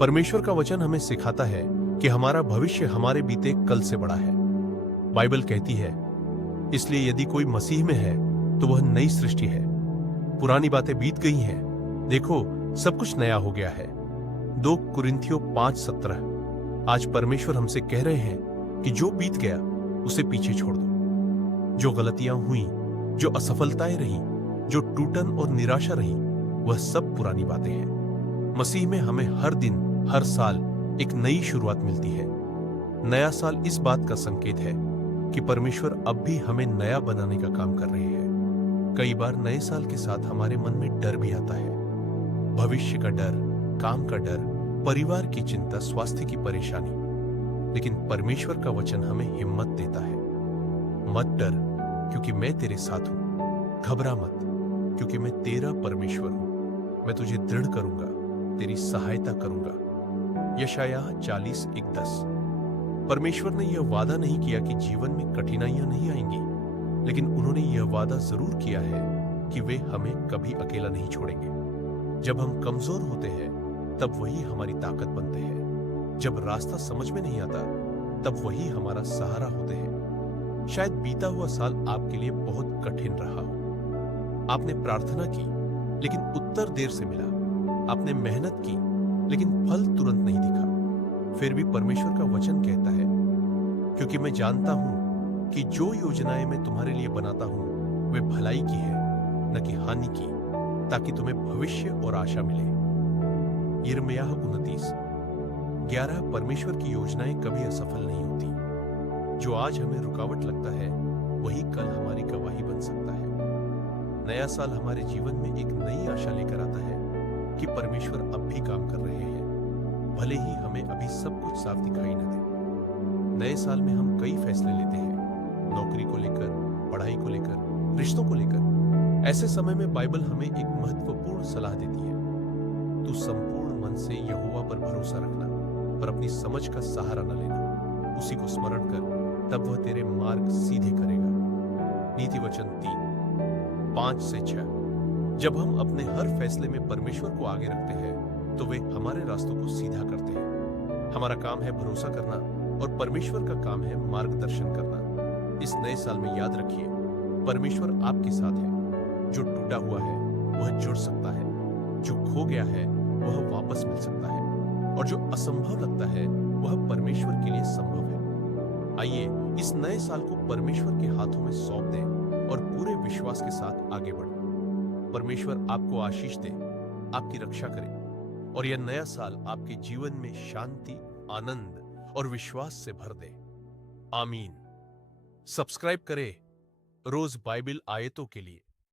परमेश्वर का वचन हमें सिखाता है कि हमारा भविष्य हमारे बीते कल से बड़ा है। बाइबल कहती है, इसलिए यदि कोई मसीह में है तो वह नई सृष्टि है, पुरानी बातें बीत गई हैं, देखो सब कुछ नया हो गया है। 2 कुरिन्थियों 5:17। आज परमेश्वर हमसे कह रहे हैं कि जो बीत गया उसे पीछे छोड़ दो। जो गलतियां हुई, जो असफलताएं रही, जो टूटन और निराशा रही, वह सब पुरानी बातें हैं। मसीह में हमें हर दिन, हर साल एक नई शुरुआत मिलती है। नया साल इस बात का संकेत है कि परमेश्वर अब भी हमें नया बनाने का काम कर रहे हैं। कई बार नए साल के साथ हमारे मन में डर भी आता है। भविष्य का डर, काम का डर, परिवार की चिंता, स्वास्थ्य की परेशानी। लेकिन परमेश्वर का वचन हमें हिम्मत देता है। मत डर, क्योंकि मैं तेरे साथ हूं। घबरा मत, क्योंकि मैं तेरा परमेश्वर हूं। मैं तुझे दृढ़ करूंगा, तेरी सहायता करूंगा। यशायाह 40:10। परमेश्वर ने यह वादा नहीं किया कि जीवन में कठिनाइयां नहीं आएंगी, लेकिन उन्होंने यह वादा जरूर किया है कि वे हमें कभी अकेला नहीं छोड़ेंगे। जब हम कमजोर होते हैं तब वही हमारी ताकत बनते हैं। जब रास्ता समझ में नहीं आता तब वही हमारा सहारा होते हैं। शायद बीता हुआ साल आपके लिए बहुत कठिन रहा हो। आपने प्रार्थना की लेकिन उत्तर देर से मिला। आपने मेहनत की लेकिन फल तुरंत नहीं दिखा। फिर भी परमेश्वर का वचन कहता है, क्योंकि मैं जानता हूं कि जो योजनाएं मैं तुम्हारे लिए बनाता हूं वे भलाई की है, न कि हानि की, ताकि तुम्हें भविष्य और आशा मिले। यिर्मयाह 29:11। परमेश्वर की योजनाएं कभी असफल नहीं होती। जो आज हमें रुकावट लगता है वही कल हमारी गवाही बन सकता है। नया साल हमारे जीवन में एक नई आशा लेकर आता है कि परमेश्वर अब भी काम कर रहे हैं, भले ही हमें अभी सब कुछ साफ दिखाई न दे। नए साल में हम कई फैसले लेते हैं, नौकरी को लेकर, पढ़ाई को लेकर, रिश्तों को लेकर। ऐसे समय में बाइबल हमें एक महत्वपूर्ण सलाह देती है। तू संपूर्ण मन से यहोवा पर भरोसा रखना और अपनी समझ का सहारा न लेना। उसी को स्मरण कर, तब वह तेरे मार्ग सीधे करेगा। नीति वचन 3:5-6। जब हम अपने हर फैसले में परमेश्वर को आगे रखते हैं तो वे हमारे रास्तों को सीधा करते हैं। हमारा काम है भरोसा करना और परमेश्वर का काम है मार्गदर्शन करना। इस नए साल में याद रखिए, परमेश्वर आपके साथ है। जो टूटा हुआ है वह जुड़ सकता है, जो खो गया है वह वापस मिल सकता है, और जो असंभव लगता है वह परमेश्वर के लिए संभव है। आइए इस नए साल को परमेश्वर के हाथों में सौंप दें और पूरे विश्वास के साथ आगे बढ़ें। परमेश्वर आपको आशीष दे, आपकी रक्षा करे, और यह नया साल आपके जीवन में शांति, आनंद और विश्वास से भर दे। आमीन। सब्सक्राइब करें रोज बाइबल आयतों के लिए।